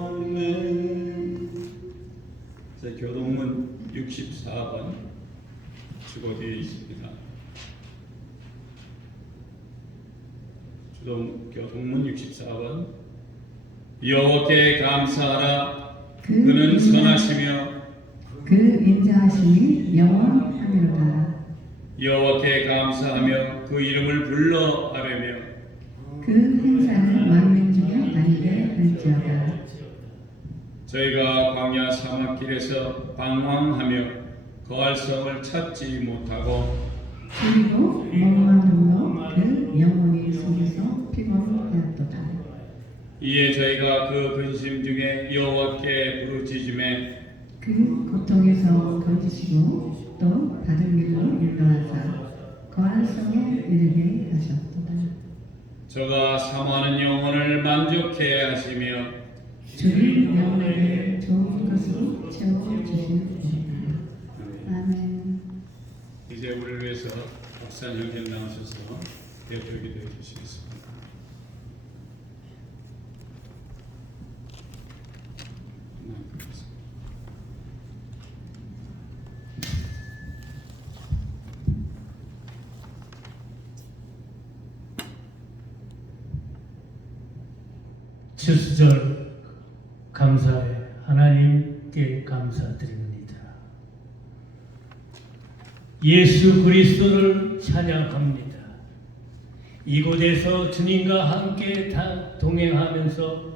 아멘. 교동문 64번 주고되어 있습니다. 교동문 64번. 여호와께 감사하라. 그는 선하시며 그 인자하심이 영원하리로다. 여호와께 감사하며 그 이름을 불러 아뢰며 그 행사를 만민 중에 다니게 할지어다. 저희가 광야 사막길에서 방황하며 거할 성을 찾지 못하고 그리고 목마름으로 그 영혼이 속에서 피곤하였도다. 이에 저희가 그 근심 중에 여호와께 부르짖음에 그 고통에서 건지시고 또 다른 길로 인도하사 거할 성에 이르게 하셨도다. 저가 사모하는 영혼을 만족해 하시며 주의 영혼에게 좋은 것으로 채워주시옵소서. 아멘. 이제 우리를 위해서 박산 형제 나오셔서 대표 기도해 주시겠습니다. 주수절 감사해 하나님께 감사드립니다. 예수 그리스도를 찬양합니다. 이곳에서 주님과 함께 동행하면서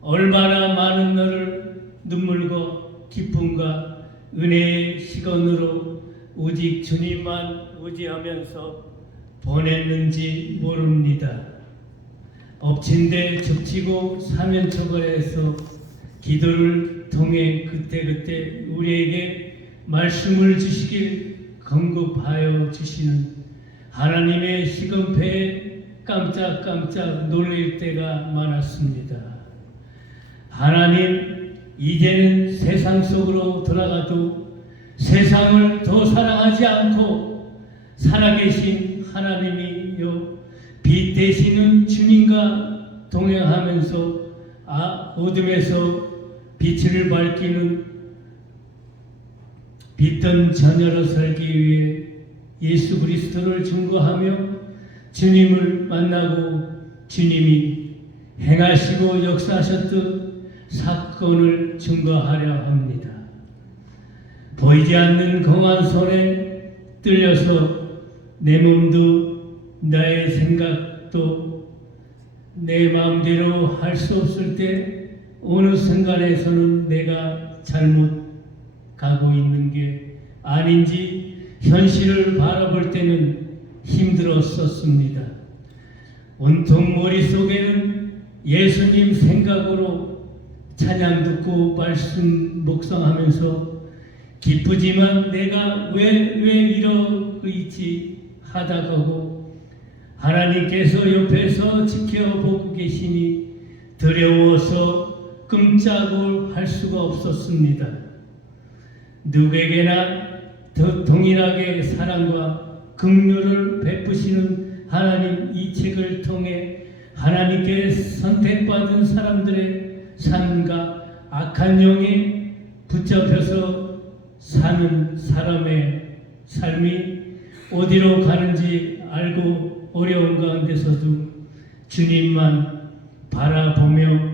얼마나 많은 너를 눈물과 기쁨과 은혜의 시간으로 오직 주님만 의지하면서 보냈는지 모릅니다. 엎친 데 죽치고 사면초벌해서 기도를 통해 그때그때 우리에게 말씀을 주시길 건급하여 주시는 하나님의 시건패에 깜짝깜짝 놀랄 때가 많았습니다. 하나님, 이제는 세상 속으로 돌아가도 세상을 더 사랑하지 않고 살아계신 하나님이요 빛 되시는 주님과 동행하면서 어둠에서 빛을 밝히는 빛던 자녀로 살기 위해 예수 그리스도를 증거하며 주님을 만나고 주님이 행하시고 역사하셨던 사건을 증거하려 합니다. 보이지 않는 강한 손에 떨려서 내 몸도 나의 생각도 내 마음대로 할 수 없을 때 어느 순간에서는 내가 잘못 가고 있는 게 아닌지 현실을 바라볼 때는 힘들었었습니다. 온통 머릿속에는 예수님 생각으로 찬양 듣고 말씀 묵상하면서 기쁘지만 내가 왜 이러고 있지 하다가고 하나님께서 옆에서 지켜보고 계시니 두려워서 끔짝을 할 수가 없었습니다. 누구에게나 더 동일하게 사랑과 긍휼을 베푸시는 하나님 이 책을 통해 하나님께 선택받은 사람들의 삶과 악한 영에 붙잡혀서 사는 사람의 삶이 어디로 가는지 알고 어려운 가운데서도 주님만 바라보며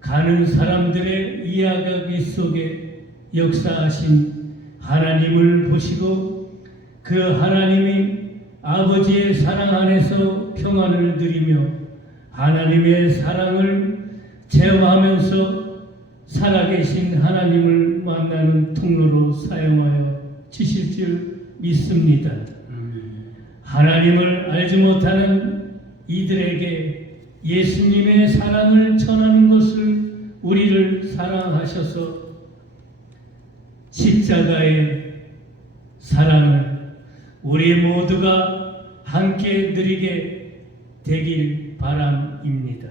가는 사람들의 이야기 속에 역사하신 하나님을 보시고 그 하나님이 아버지의 사랑 안에서 평안을 누리며 하나님의 사랑을 체험하면서 살아계신 하나님을 만나는 통로로 사용하여 주실 줄 믿습니다. 하나님을 알지 못하는 이들에게 예수님의 사랑을 전하는 것을 우리를 사랑하셔서 십자가의 사랑을 우리 모두가 함께 누리게 되길 바람입니다.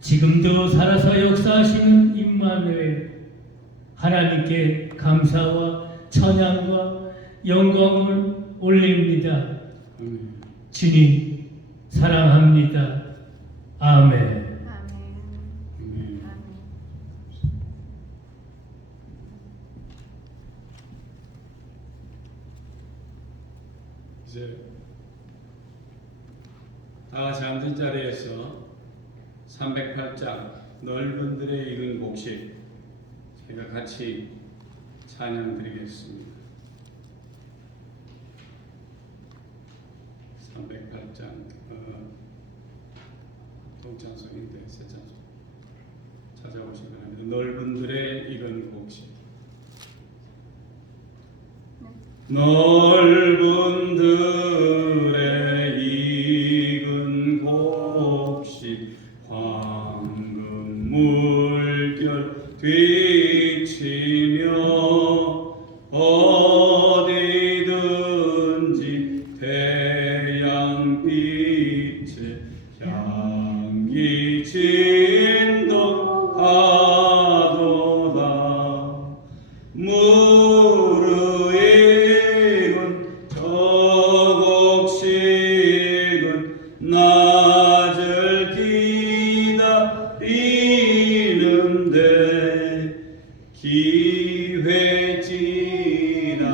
지금도 살아서 역사하시는 임마누엘 하나님께 감사와 찬양과 영광을 올립니다. 주님, 사랑합니다. 아멘. 아멘. 아멘. 아멘. 이제 다 같이 앉은 자리에서 308장 넓은 들에 익은 곡식 제가 같이 찬양 드리겠습니다. 308장 동찬송인데 새 찬송 찾아오시기 바랍니다. 넓은 들에 익은 곡식. 넓은 들에 익은 곡식 황금 물결 뒤치며 어디든지 태양빛에 향기 진동하도다. 무르익은 저 곡식은 낮을 기다리는데 기회 지나가기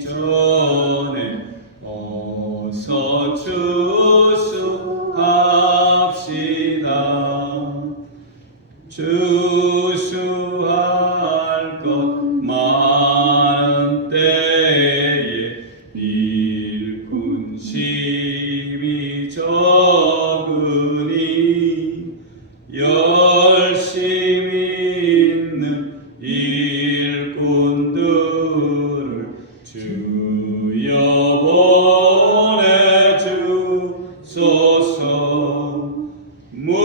전에 어서 추수합시다. 추수할 것 많은 때에 일꾼 심히 적으니 열심히 있는 일꾼들을 주여 보내주소서. 무르익은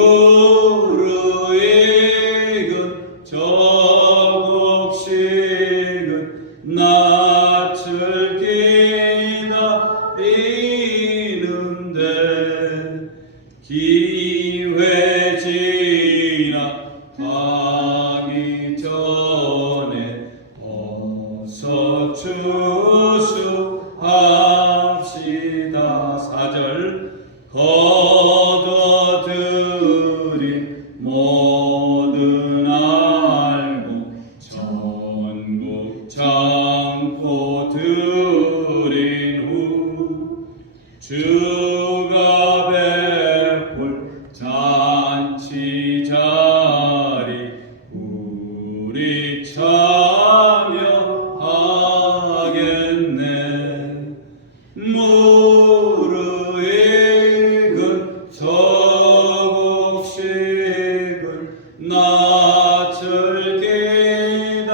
저 곡식은 낯을 기다리는데 기회 지나가기 전에 어서 추수합시다. 4절 거둬들인 모든 알고 전국 창고 들인 후 주가 베풀 잔치 자리 우리 참여하겠네. 무르익은 저 곡식을 낯을 기다리는데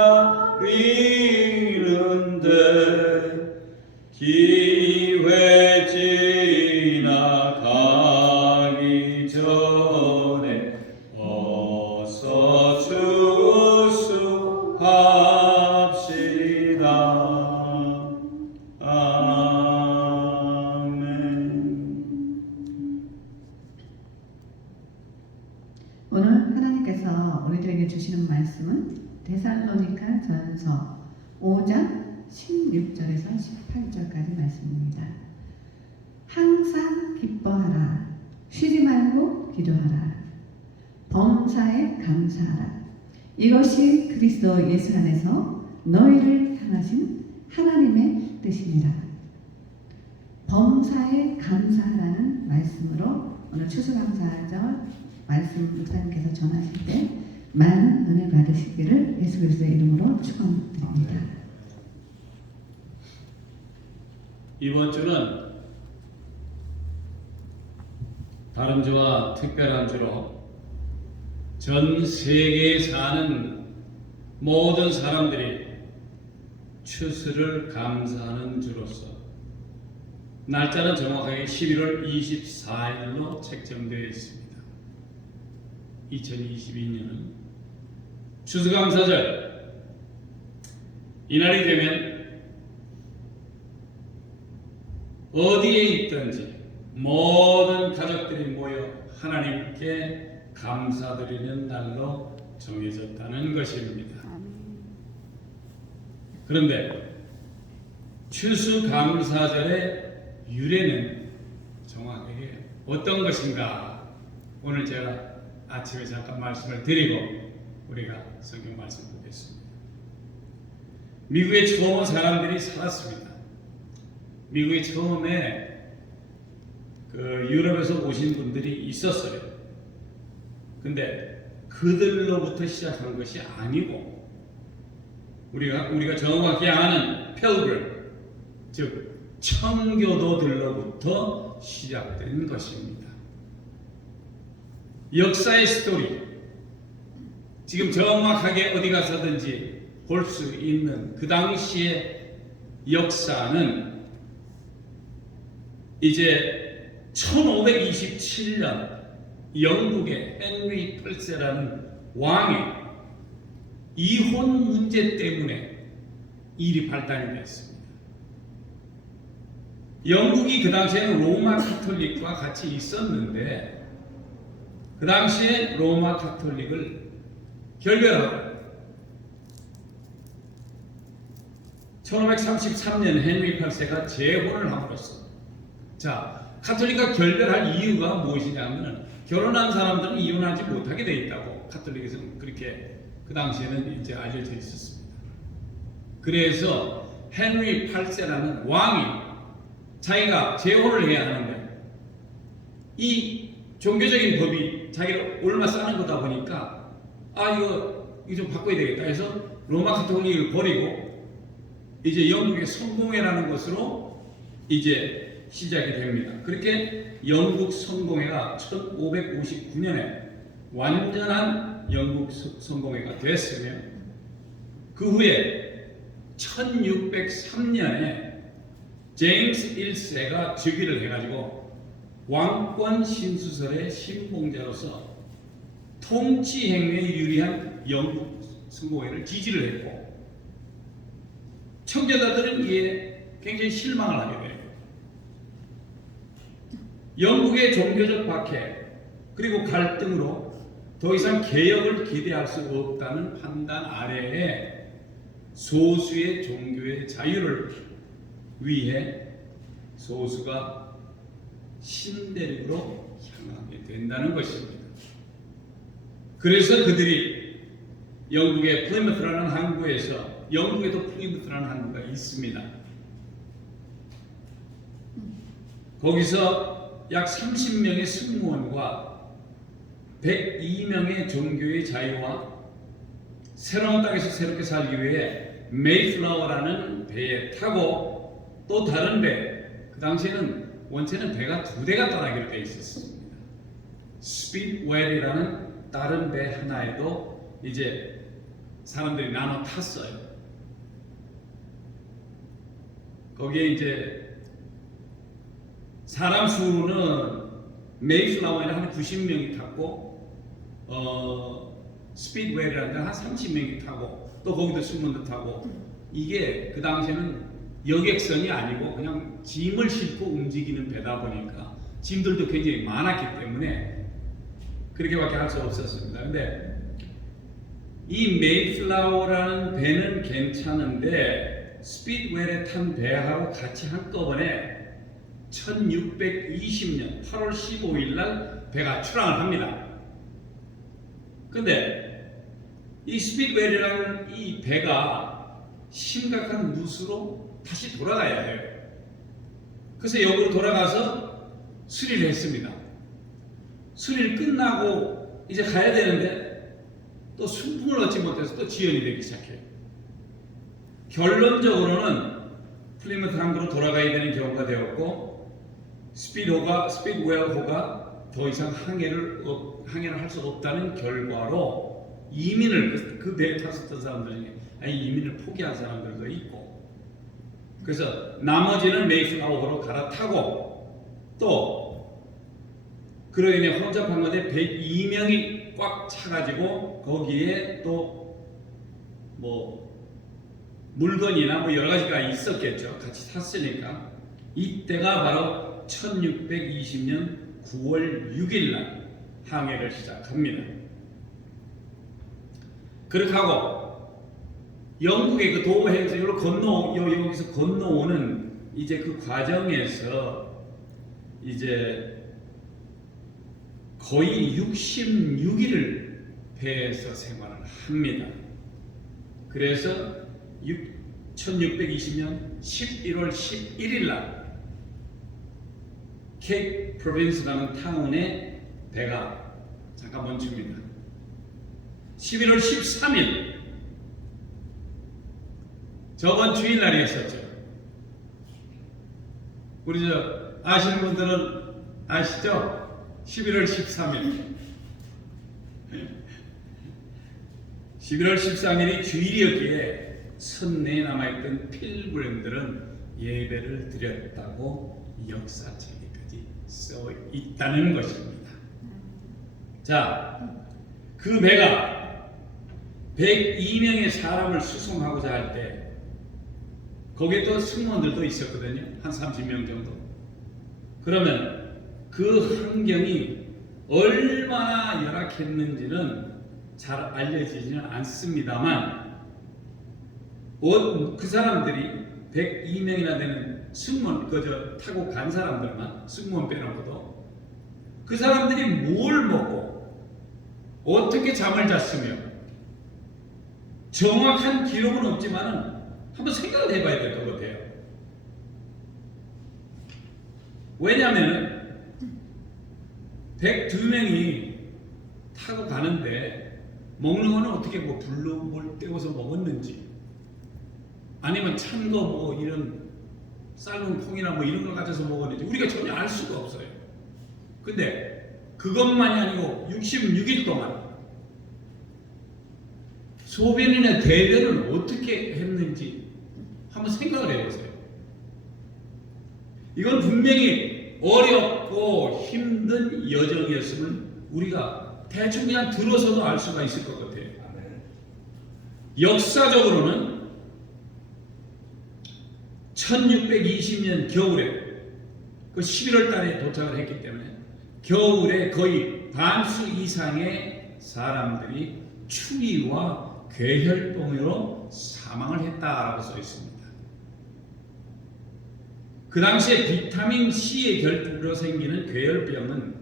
기회 지나가기 전에 어서 추수합시다. 아멘. 오늘 하나님께서 우리들에게 주시는 말씀은 데살로니가 전서 5장 16절에서 18절까지 말씀입니다. 항상 기뻐하라. 쉬지 말고 기도하라. 범사에 감사하라. 이것이 그리스도 예수 안에서 너희를 향하신 하나님의 뜻입니다. 범사에 감사하라는 말씀으로 오늘 추수감사절 말씀 목사님께서 전하실 때 많은 은혜 받으시기를 예수 그리스도의 이름으로 축원드립니다. 이번 주는 다른 주와 특별한 주로 전 세계에 사는 모든 사람들이 추수를 감사하는 주로서 날짜는 정확하게 11월 24일로 책정되어 있습니다. 2022년은 추수감사절. 이날이 되면 어디에 있든지 모든 가족들이 모여 하나님께 감사드리는 날로 정해졌다는 것입니다. 그런데 추수감사절의 유래는 정확하게 어떤 것인가 오늘 제가 아침에 잠깐 말씀을 드리고 우리가 성경 말씀 보겠습니다. 미국에 처음 온 사람들이 살았습니다. 미국에 처음에 그 유럽에서 오신 분들이 있었어요. 근데 그들로부터 시작한 것이 아니고 우리가 정확히 아는 필그림, 즉 청교도들로부터 시작된 것입니다. 역사의 스토리, 지금 정확하게 어디 가서든지 볼 수 있는 그 당시의 역사는 이제 1527년 영국의 헨리 8세라는 왕의 이혼 문제 때문에 일이 발단이 됐습니다. 영국이 그 당시에는 로마 카톨릭과 같이 있었는데 그 당시에 로마 카톨릭을 결별하고 1533년 헨리 8세가 재혼을 함으로써 카톨릭과 결별할 이유가 무엇이냐면 결혼한 사람들은 이혼하지 못하게 돼 있다고 카톨릭에서는 그렇게 그 당시에는 이제 알려져 있었습니다. 그래서 헨리 8세라는 왕이 자기가 재혼을 해야 하는데 이 종교적인 법이 자기를 얼마 싸는 거다 보니까 이거 좀 바꿔야 되겠다 해서 로마 카톨릭을 버리고 이제 영국의 성공회라는 것으로 이제 시작이 됩니다. 그렇게 영국 성공회가 1559년에 완전한 영국 성공회가 됐으며 그 후에 1603년에 제임스 1세가 즉위를 해가지고 왕권 신수설의 신봉자로서 통치 행위에 유리한 영국 성공회를 지지를 했고 청교도들은 이에 굉장히 실망을 하게 돼요. 영국의 종교적 박해 그리고 갈등으로 더 이상 개혁을 기대할 수 없다는 판단 아래에 소수의 종교의 자유를 위해 소수가 신대륙으로 향하게 된다는 것입니다. 그래서 그들이 영국의 플리머스라는 항구에서 영국에도 플리머스라는 항구가 있습니다. 거기서 약 30명의 승무원과 102명의 종교의 자유와 새로운 땅에서 새롭게 살기 위해 메이플라워라는 배에 타고 또 다른 배, 그 당시에는 원체는 배가 2대가 떠나기로 되어 있었습니다. 스피드웰이라는 다른 배 하나에도 이제 사람들이 나눠 탔어요. 거기에 이제 사람 수는 메이플라워에는 한 90명이 탔고 스피드웰이라는 데는 한 30명이 타고 또 거기도 승무원도 타고 이게 그 당시에는 여객선이 아니고 그냥 짐을 싣고 움직이는 배다 보니까 짐들도 굉장히 많았기 때문에 그렇게밖에 할 수 없었습니다. 근데 이 메이플라워라는 배는 괜찮은데 스피드웰에 탄 배하고 같이 한꺼번에 1620년 8월 15일 날 배가 출항을 합니다. 근데 이 스피드웰이라는 이 배가 심각한 누수로 다시 돌아가야 해요. 그래서 역으로 돌아가서 수리를 했습니다. 수리를 끝나고 이제 가야 되는데 또 순풍을 얻지 못해서 또 지연이 되기 시작해요. 결론적으로는 플리머스 항구로 돌아가야 되는 경우가 되었고 스피드웰호가 더 이상 항해를 할 수 없다는 결과로 이민을 그 배에 탔었던 사람들 중에 이민을 포기한 사람들도 있고 그래서 나머지는 메이플라워로 갈아타고 또 그로 인해 혼잡한 건데 102명이 꽉 차가지고 거기에 또 뭐 물건이나 뭐 여러 가지가 있었겠죠. 같이 탔으니까 이때가 바로 1620년 9월 6일 날 항해를 시작합니다. 그렇게 하고 영국의 그 도해에서 여기서 건너오는 이제 그 과정에서 이제 거의 66일을 배에서 생활을 합니다. 그래서 1620년 11월 11일 날 케이프 프로빈스라는 타운에 배가 잠깐 멈춥니다. 11월 13일 저번 주일날이었었죠. 우리 아시는 분들은 아시죠? 11월 13일 11월 13일이 주일이었기에 선내에 남아있던 필그램들은 예배를 드렸다고 역사책에까지 써 있다는 것입니다. 자, 그 배가 102명의 사람을 수송하고자 할 때 거기에 또 승무원들도 있었거든요. 한 30명 정도. 그러면 그 환경이 얼마나 열악했는지는 잘 알려지지는 않습니다만 그 사람들이 102명이나 되는 승무원 그저 타고 간 사람들만 승무원 빼놓고도 그 사람들이 뭘 먹고 어떻게 잠을 잤으며 정확한 기록은 없지만은 한번 생각을 해봐야 될 것 같아요. 왜냐하면 102명이 타고 가는데 먹는 거는 어떻게 뭐 불로 뭘 때워서 먹었는지 아니면 찬 거 뭐 이런 삶은 콩이나 뭐 이런 걸 가져서 먹었는지 우리가 전혀 알 수가 없어요. 근데 그것만이 아니고 66일 동안 소변이나 대변을 어떻게 했는지 한번 생각을 해보세요. 이건 분명히 어렵고 힘든 여정이었음을 우리가 대충 그냥 들어서도 알 수가 있을 것 같아요. 역사적으로는 1620년 겨울에 그 11월 달에 도착을 했기 때문에 겨울에 거의 반수 이상의 사람들이 추위와 괴혈병으로 사망을 했다라고 써 있습니다. 그 당시에 비타민 C의 결핍으로 생기는 괴혈병은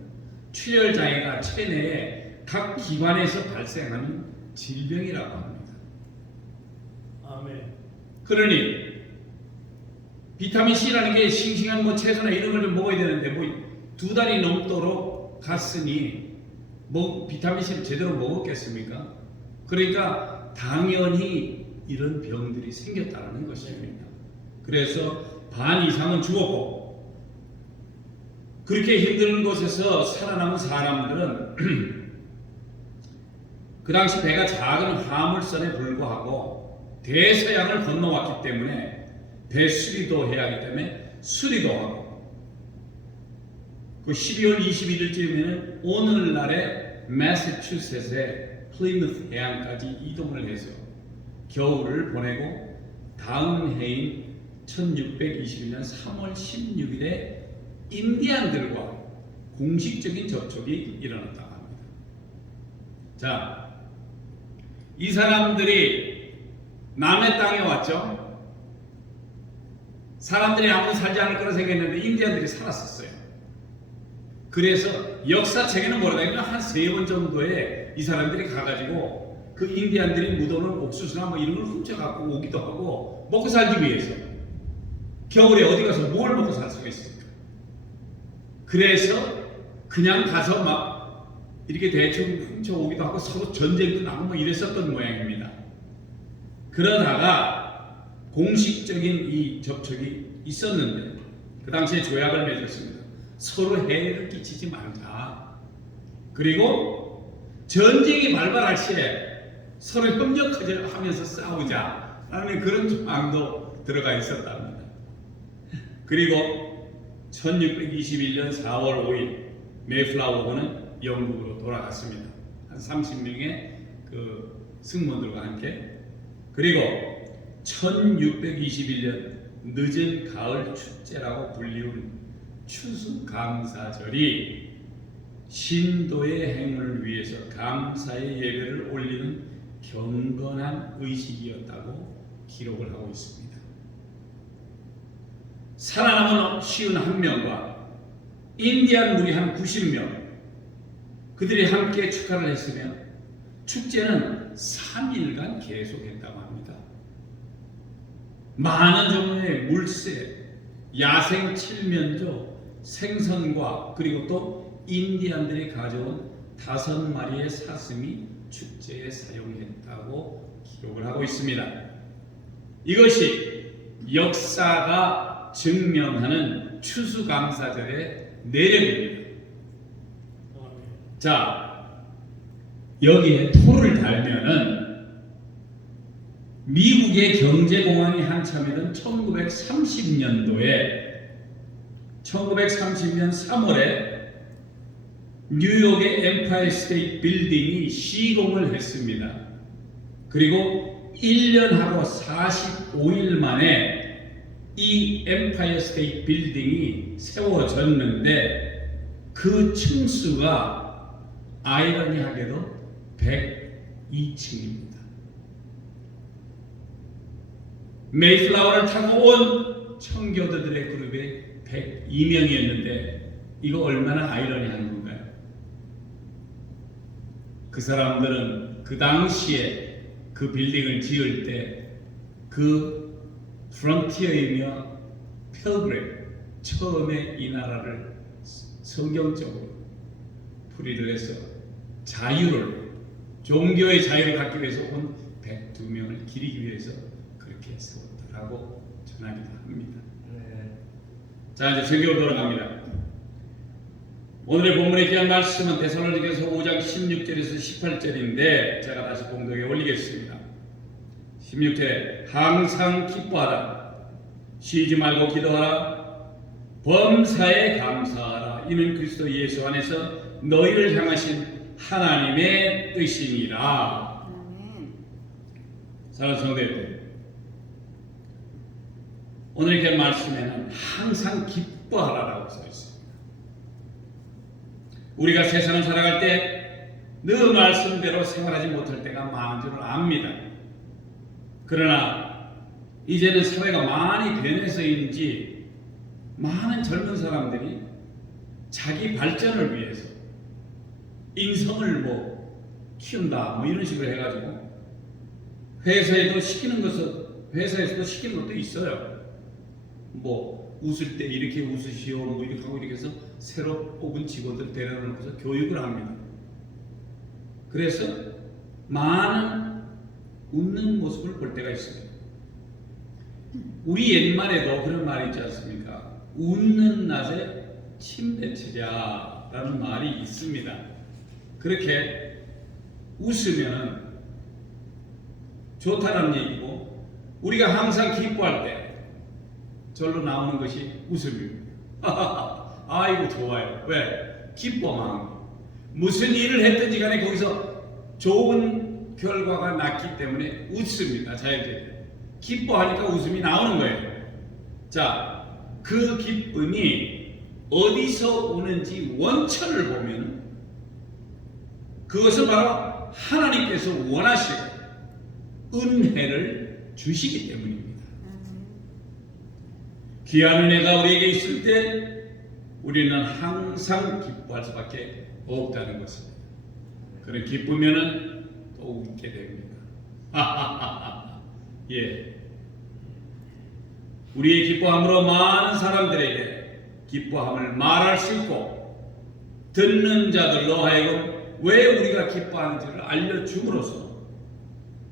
출혈 장애가 체내의 각 기관에서 발생하는 질병이라고 합니다. 아멘. 그러니 비타민 C라는 게 싱싱한 뭐 채소나 이런 걸 좀 먹어야 되는데 뭐 2달이 넘도록 갔으니 뭐 비타민 C를 제대로 먹었겠습니까? 그러니까 당연히 이런 병들이 생겼다는 것입니다. 그래서 반 이상은 죽었고 그렇게 힘든 곳에서 살아남은 사람들은 그 당시 배가 작은 화물선에 불과하고 대서양을 건너왔기 때문에 배 수리도 해야 하기 때문에 수리도 하고 그 12월 21일쯤에는 오늘날의 매사추세츠의 플리무스 해안까지 이동을 해서 겨울을 보내고 다음 해인 1621년 3월 16일에 인디안들과 공식적인 접촉이 일어났다고 합니다. 자, 이 사람들이 남의 땅에 왔죠. 사람들이 아무도 살지 않을 거라 생각했는데 인디안들이 살았었어요. 그래서 역사책에는 뭐라고 하냐면 한 3번 정도에 이 사람들이 가가지고 그 인디안들이 묻어놓은 옥수수나 뭐 이런 걸 훔쳐갖고 오기도 하고 먹고 살기 위해서 겨울에 어디 가서 뭘 먹고 살 수가 있습니까? 그래서 그냥 가서 막 이렇게 대충 훔쳐오기도 하고 서로 전쟁도 나고 뭐 이랬었던 모양입니다. 그러다가 공식적인 이 접촉이 있었는데 그 당시에 조약을 맺었습니다. 서로 해를 끼치지 말자. 그리고 전쟁이 발발할 시에 서로 협력하면서 싸우자 라는 그런 조항도 들어가 있었답니다. 그리고 1621년 4월 5일 메이플라워호는 영국으로 돌아갔습니다. 한 30명의 그 승무원들과 함께. 그리고 1621년 늦은 가을 축제라고 불리운 추수감사절이 신도의 행운을 위해서 감사의 예배를 올리는 경건한 의식이었다고 기록을 하고 있습니다. 살아남은 51명과 인디안 무리 한 90명 그들이 함께 축하를 했으며 축제는 3일간 계속했다고 합니다. 많은 종류의 물새, 야생 칠면조, 생선과 그리고 또 인디안들이 가져온 5마리의 사슴이 축제에 사용했다고 기록을 하고 있습니다. 이것이 역사가 증명하는 추수감사절의 내력입니다. 자, 여기에 토를 달면은 미국의 경제공황이 한참이던 1930년도에 1930년 3월에 뉴욕의 엠파이어 스테이트 빌딩이 시공을 했습니다. 그리고 1년하고 45일 만에 이 엠파이어 스테이트 빌딩이 세워졌는데 그 층수가 아이러니하게도 102층입니다. 메이플라워를 타고 온 청교도들의 그룹이 102명이었는데 이거 얼마나 아이러니한 건가요? 그 사람들은 그 당시에 그 빌딩을 지을 때 그 프론티어이며 필그림 처음에 이 나라를 성경적으로 풀이를 해서 자유를 종교의 자유를 갖기 위해서 온 102명을 기리기 위해서 그렇게 세웠다라고 전하기도 합니다. 자, 이제 설교로 돌아갑니다. 오늘의 본문의 귀한 말씀은 데살로니가서 5장 16절에서 18절인데 제가 다시 공동에 올리겠습니다. 16절에 항상 기뻐하라, 쉬지 말고 기도하라, 범사에 감사하라. 이는 그리스도 예수 안에서 너희를 향하신 하나님의 뜻이니라. 사랑하는 성도 여러분, 오늘 이렇게 말씀에는 항상 기뻐하라라고 써 있습니다. 우리가 세상을 살아갈 때 늘 말씀대로 생활하지 못할 때가 많은 줄 압니다. 그러나 이제는 사회가 많이 변해서인지 많은 젊은 사람들이 자기 발전을 위해서 인성을 키운다 이런 식으로 해가지고 회사에서도 시키는 것도 있어요. 웃을 때 이렇게 웃으시오 이렇게 하고 이렇게 해서 새로 뽑은 직원들 데려다 놓고서 교육을 합니다. 그래서 많은 웃는 모습을 볼 때가 있습니다. 우리 옛말에도 그런 말이 있지 않습니까? 웃는 낯에 침뱉으랴 라는 말이 있습니다. 그렇게 웃으면 좋다는 얘기고 우리가 항상 기뻐할 때 절로 나오는 것이 웃음입니다. 아이고 좋아요. 왜? 기뻐만 무슨 일을 했든지 간에 거기서 좋은 결과가 났기 때문에 웃습니다. 자연적으로 기뻐하니까 웃음이 나오는 거예요. 자, 그 기쁨이 어디서 오는지 원천을 보면 그것은 바로 하나님께서 원하시고 은혜를 주시기 때문입니다. 귀한 은혜가 우리에게 있을 때 우리는 항상 기뻐할 수밖에 없다는 것입니다. 그런 기쁘면은 또 웃게 됩니다. 예. 우리의 기뻐함으로 많은 사람들에게 기뻐함을 말할 수 있고 듣는 자들로 하여금 왜 우리가 기뻐하는지를 알려줌으로써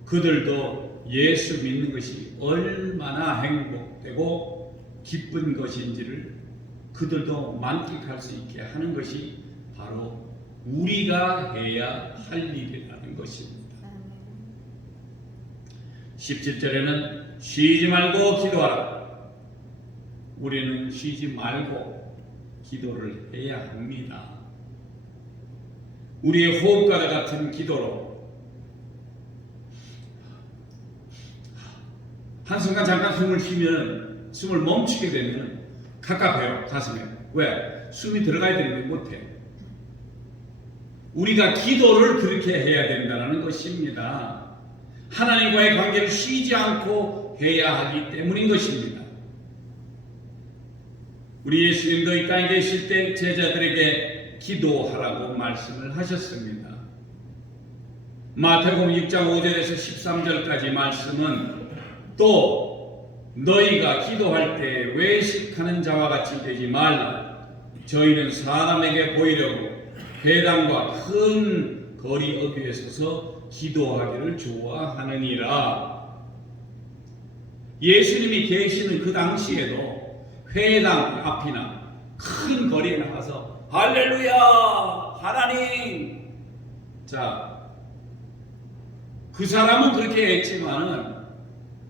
그들도 예수 믿는 것이 얼마나 행복되고 기쁜 것인지를 그들도 만끽할 수 있게 하는 것이 바로 우리가 해야 할 일이라는 것입니다. 17절에는 쉬지 말고 기도하라. 우리는 쉬지 말고 기도를 해야 합니다. 우리의 호흡과도 같은 기도로 한순간 잠깐 숨을 쉬면 숨을 멈추게 되면 갑갑해요. 가슴에. 왜? 숨이 들어가야 되는데 못해. 우리가 기도를 그렇게 해야 된다는 것입니다. 하나님과의 관계를 쉬지 않고 해야 하기 때문인 것입니다. 우리 예수님도 이 땅에 계실 때 제자들에게 기도하라고 말씀을 하셨습니다. 마태복음 6장 5절에서 13절까지 말씀은 또 너희가 기도할 때 외식하는 자와 같이 되지 말라. 저희는 사람에게 보이려고 회당과 큰 거리 어귀에 서서 기도하기를 좋아하느니라. 예수님이 계시는 그 당시에도 회당 앞이나 큰 거리에 나가서 할렐루야 하나님, 그 사람은 그렇게 했지만은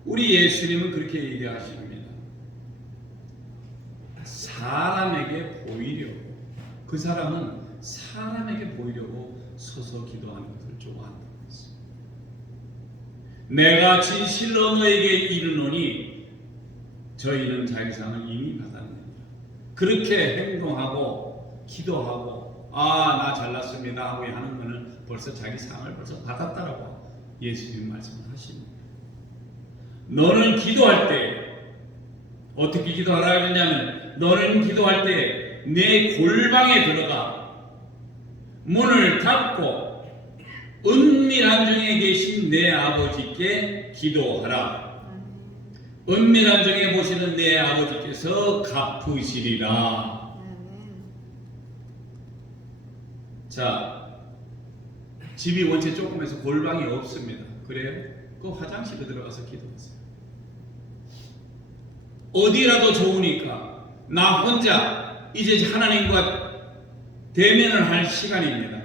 우리 예수님은 그렇게 얘기하십니다. 사람에게 보이려고, 그 사람은 사람에게 보이려고 서서 기도하는 것을 좋아한다고 했습니다. 내가 진실로 너에게 이르노니 저희는 자기상을 이미 받았느니라. 그렇게 행동하고 기도하고 나 잘났습니다 하고 하는 것은 벌써 자기 상을 벌써 받았다라고 예수님 말씀을 하십니다. 너는 기도할 때 어떻게 기도하라 그러냐면, 너는 기도할 때 내 골방에 들어가 문을 닫고 은밀한 중에 계신 내 아버지께 기도하라. 은밀한 중에 보시는 내 아버지께서 갚으시리라. 집이 원체 조금해서 골방이 없습니다. 그래요? 그 화장실에 들어가서 기도하세요. 어디라도 좋으니까 나 혼자 이제 하나님과 대면을 할 시간입니다.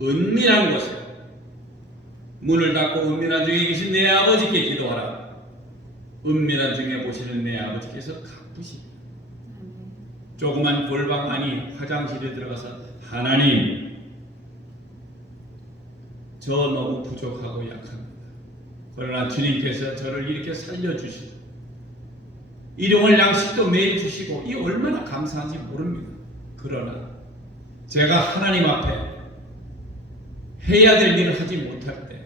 은밀한 곳에 문을 닫고 은밀한 중에 계신 내 아버지께 기도하라. 은밀한 중에 보시는 내 아버지께서 갚으십니다. 조그만 골방 아니 화장실에 들어가서 하나님, 저 너무 부족하고 약합니다. 그러나 주님께서 저를 이렇게 살려주시고 일용할 양식도 매일 주시고 이 얼마나 감사한지 모릅니다. 그러나 제가 하나님 앞에 해야 될 일을 하지 못할 때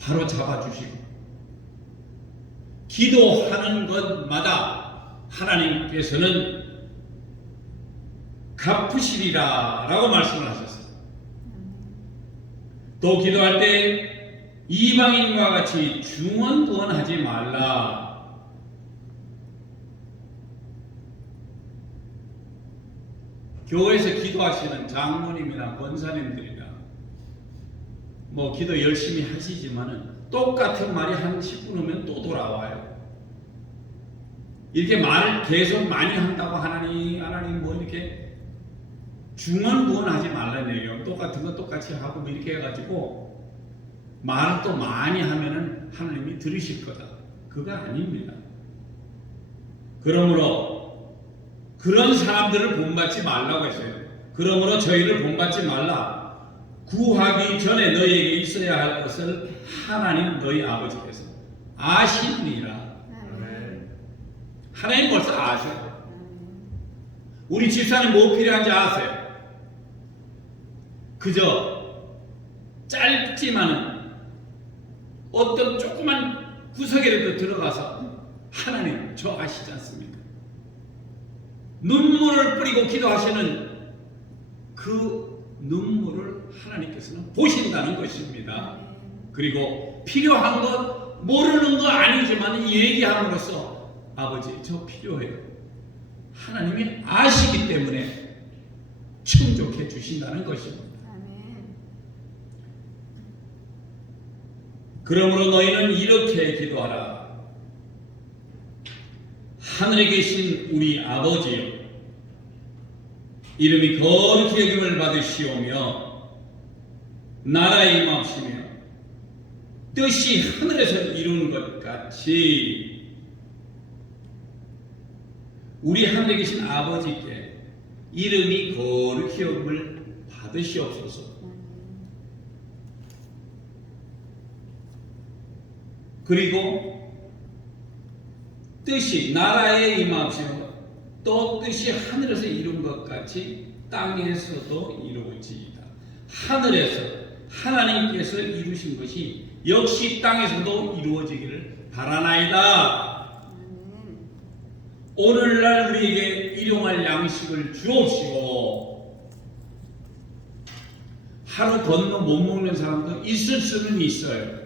바로 잡아주시고 기도하는 것마다 하나님께서는 갚으시리라 라고 말씀을 하셨어요. 또 기도할 때 이방인과 같이 중언부언하지 말라. 교회에서 기도하시는 장로님이나 권사님들이나 기도 열심히 하시지만은 똑같은 말이 한 10분 후면 또 돌아와요. 이렇게 말을 계속 많이 한다고 하나님 이렇게 중언부언하지 말라는 얘기예요. 똑같은 거 똑같이 하고 이렇게 해가지고 말을 또 많이 하면은 하나님이 들으실 거다. 그거 아닙니다. 그러므로 그런 사람들을 본받지 말라고 했어요. 그러므로 저희를 본받지 말라. 구하기 전에 너희에게 있어야 할 것을 하나님 너희 아버지께서 아시니라. 하나님 벌써 아셔요. 우리 집사님 뭐 필요한지 아세요? 그저 짧지만은 어떤 조그만 구석에라도 들어가서 하나님 저 아시지 않습니까? 눈물을 뿌리고 기도하시는 그 눈물을 하나님께서는 보신다는 것입니다. 그리고 필요한 것 모르는 거 아니지만 얘기함으로써 아버지 저 필요해요. 하나님이 아시기 때문에 충족해 주신다는 것입니다. 그러므로 너희는 이렇게 기도하라. 하늘에 계신 우리 아버지여, 이름이 거룩히 여김을 받으시오며 나라의 임하시며 뜻이 하늘에서 이루는 것 같이 우리 하늘에 계신 아버지께 이름이 거룩히 여김을 받으시옵소서. 그리고 뜻이 나라에 임하시며 또 뜻이 하늘에서 이룬 것 같이 땅에서도 이루어지이다. 하늘에서 하나님께서 이루신 것이 역시 땅에서도 이루어지기를 바라나이다. 오늘날 우리에게 일용할 양식을 주옵시고, 하루 건너 못 먹는 사람도 있을 수는 있어요.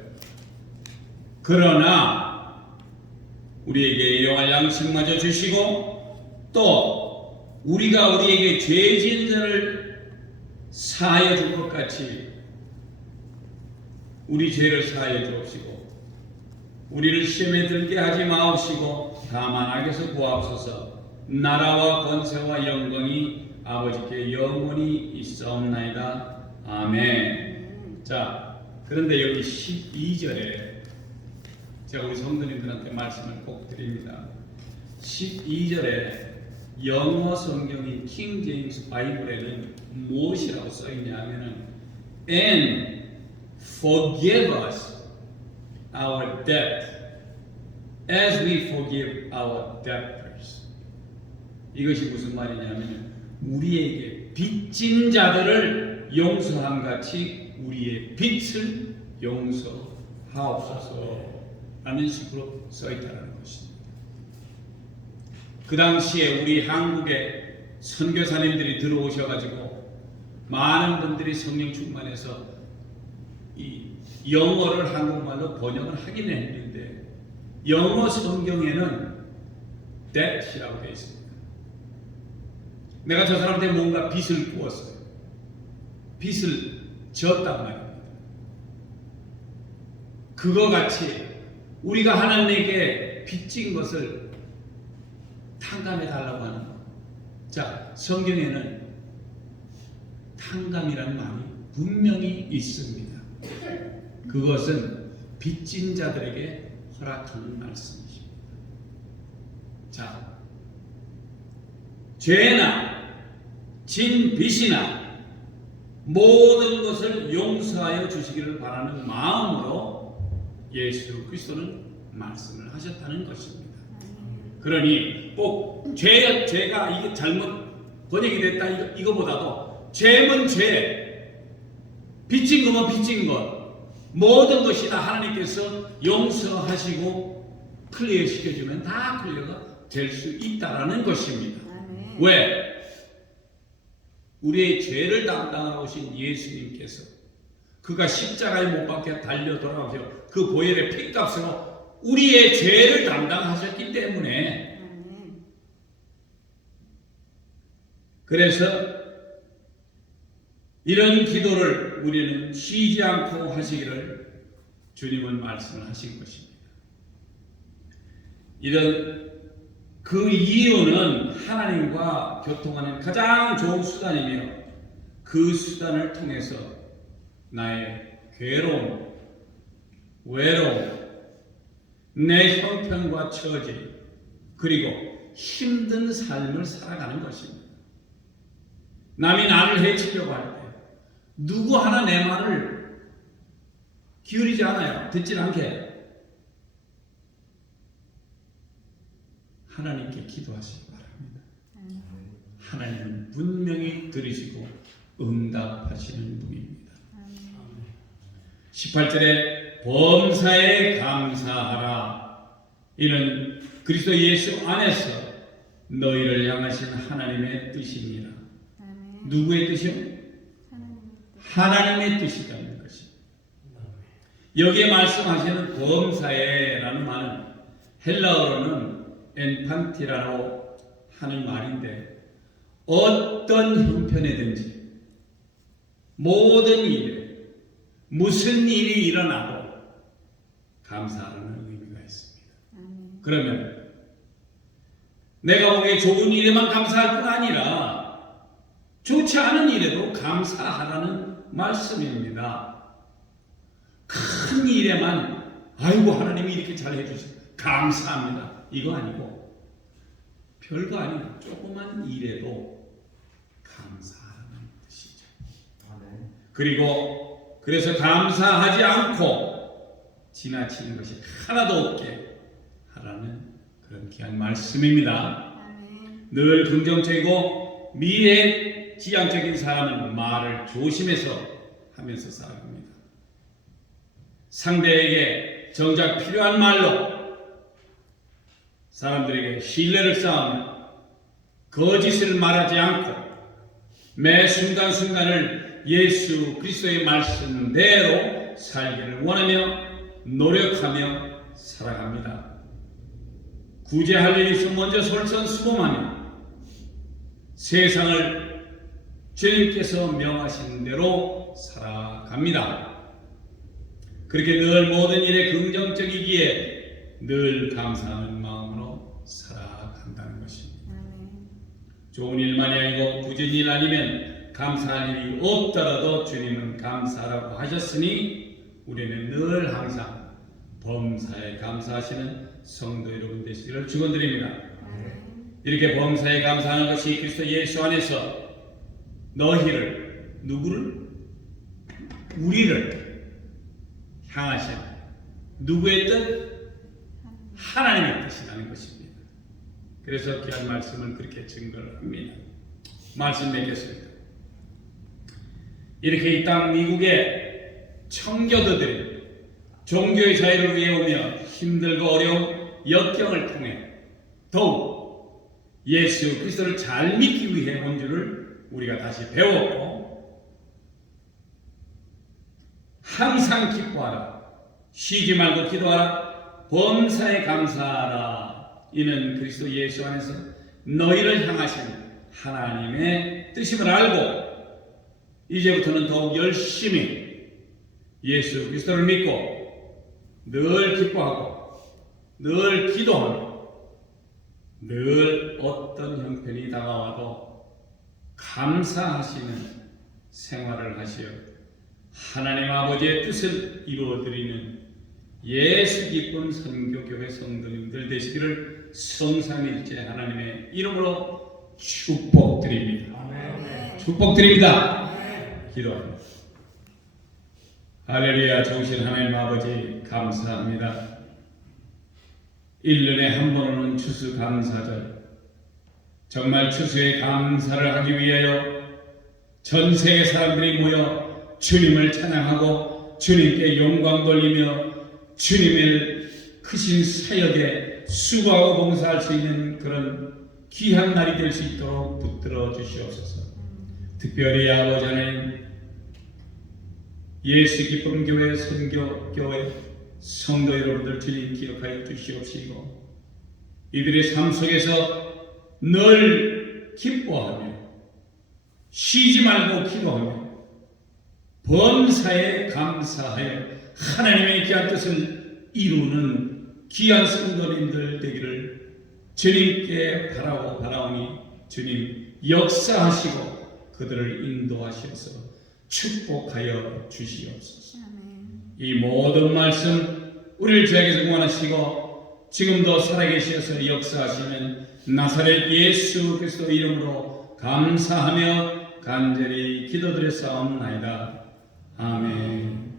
그러나 우리에게 일용할 양식마저 주시고, 또 우리가 우리에게 죄 지은 자를 사하여 줄 것 같이 우리 죄를 사하여 주옵시고, 우리를 시험에 들게 하지 마옵시고 다만 악에서 구하옵소서. 나라와 권세와 영광이 아버지께 영원히 있사옵나이다. 아멘. 자, 그런데 여기 12절에 제가 우리 성도님들한테 말씀을 꼭 드립니다. 12절에 영어 성경인 킹 제임스 바이블에는 무엇이라고 써 있냐면은 and forgive us our debt as we forgive our debtors. 이것이 무슨 말이냐면 우리에게 빚진 자들을 용서함 같이 우리의 빚을 용서하옵소서 라는 식으로 써 있다는 것입니다. 그 당시에 우리 한국에 선교사님들이 들어오셔가지고 많은 분들이 성령 충만해서 이 영어를 한국말로 번역을 하긴 했는데 영어 성경에는 debt이라고 되어 있습니다. 내가 저 사람한테 뭔가 빚을 부었어요. 빚을 졌단 말입니다. 그거 같이 우리가 하나님에게 빚진 것을 탕감해 달라고 하는 것. 자, 성경에는 탕감이라는 말이 분명히 있습니다. 그것은 빚진 자들에게 허락하는 말씀이십니다. 자, 죄나 진 빚이나 모든 것을 용서하여 주시기를 바라는 마음으로 예수 그리스도는 말씀을 하셨다는 것입니다. 그러니 꼭 죄가 이게 잘못 번역이 됐다 이거보다도 죄면 죄, 빚진 거면 빚진 것, 모든 것이 다 하나님께서 용서하시고 클리어 시켜주면 다 클리어가 될 수 있다라는 것입니다. 아멘. 왜? 우리의 죄를 담당하러 오신 예수님께서 그가 십자가에 못 박혀 달려 돌아오셔 그 보혈의 피값으로 우리의 죄를 담당하셨기 때문에 아멘. 그래서 이런 기도를 우리는 쉬지 않고 하시기를 주님은 말씀을 하신 것입니다. 이런 그 이유는 하나님과 교통하는 가장 좋은 수단이며 그 수단을 통해서 나의 괴로움, 외로움, 내 형편과 처지 그리고 힘든 삶을 살아가는 것입니다. 남이 나를 해치려고 할 때 누구 하나 내 말을 기울이지 않아요. 듣지 않게 하나님께 기도하시기 바랍니다. 하나님은 분명히 들으시고 응답하시는 분입니다. 18절에 범사에 감사하라. 이는 그리스도 예수 안에서 너희를 향하신 하나님의 뜻입니다. 누구의 뜻이요? 하나님의 뜻이라는 것입니다. 여기에 말씀하시는 범사에라는 말은 헬라어로는 엔판티라고 하는 말인데 어떤 형편이든지 모든 일에 무슨 일이 일어나도 감사하는 의미가 있습니다. 그러면 내가 보기에 좋은 일에만 감사할 뿐 아니라 좋지 않은 일에도 감사하라는 말씀입니다. 큰 일에만 아이고 하나님이 이렇게 잘해 주셔서 감사합니다. 이거 아니고 별거 아닌 조그만 일에도 감사하는 뜻이죠. 그리고 그래서 감사하지 않고 지나치는 것이 하나도 없게 하라는 그런 귀한 말씀입니다. 늘 긍정적이고 미래지향적인 사람은 말을 조심해서 하면서 살아갑니다. 상대에게 정작 필요한 말로 사람들에게 신뢰를 쌓으며 거짓을 말하지 않고 매 순간순간을 예수 그리스도의 말씀대로 살기를 원하며 노력하며 살아갑니다. 구제할 일이 있어 먼저 솔선수범하며 세상을 주님께서 명하신 대로 살아갑니다. 그렇게 늘 모든 일에 긍정적이기에 늘 감사하는 마음으로 살아간다는 것입니다. 좋은 일만이 아니고 굳은 일 아니면 감사할 일이 없더라도 주님은 감사라고 하셨으니 우리는 늘 항상 범사에 감사하시는 성도 여러분 되시기를 축원드립니다. 이렇게 범사에 감사하는 것이 그리스도 예수 안에서 너희를, 누구를? 우리를 향하신 누구의 뜻? 하나님의 뜻이라는 것입니다. 그래서 귀한 말씀을 그렇게 증거를 합니다. 말씀 맺겠습니다. 이렇게 이 땅 미국의 청교도들이 종교의 자유를 위해 오며 힘들고 어려운 역경을 통해 더욱 예수 그리스도를 잘 믿기 위해 온 줄을 우리가 다시 배웠고, 항상 기뻐하라, 쉬지 말고 기도하라, 범사에 감사하라. 이는 그리스도 예수 안에서 너희를 향하신 하나님의 뜻임을 알고 이제부터는 더욱 열심히 예수 그리스도를 믿고 늘 기뻐하고 늘 기도하며 늘 어떤 형편이 다가와도 감사하시는 생활을 하시어 하나님 아버지의 뜻을 이루어드리는 예수 기쁨 선교교회 성도님들 되시기를 성삼일째 하나님의 이름으로 축복드립니다. 아멘. 축복드립니다. 기도합니다. 할렐루야. 좋으신 하나님 아버지 감사합니다. 1년에 한 번 오는 추수감사절, 정말 추수의 감사를 하기 위하여 전 세계 사람들이 모여 주님을 찬양하고 주님께 영광 돌리며 주님의 크신 사역에 수고하고 봉사할 수 있는 그런 귀한 날이 될 수 있도록 붙들어 주시옵소서. 특별히 아버지 하나님, 예수 기쁨 교회 선교교회 성도 여러분들 주님 기억하여 주시옵시고 이들의 삶 속에서 늘 기뻐하며 쉬지 말고 기도하며 범사에 감사하여 하나님의 귀한 뜻을 이루는 귀한 성도님들 되기를 주님께 바라오니 주님 역사하시고 그들을 인도하셔서 축복하여 주시옵소서. 이 모든 말씀 우리를 저에게서 응원하시고 지금도 살아계셔서 역사하시는 나사렛 예수 그리스도 이름으로 감사하며 간절히 기도드렸사옵나이다. 아멘.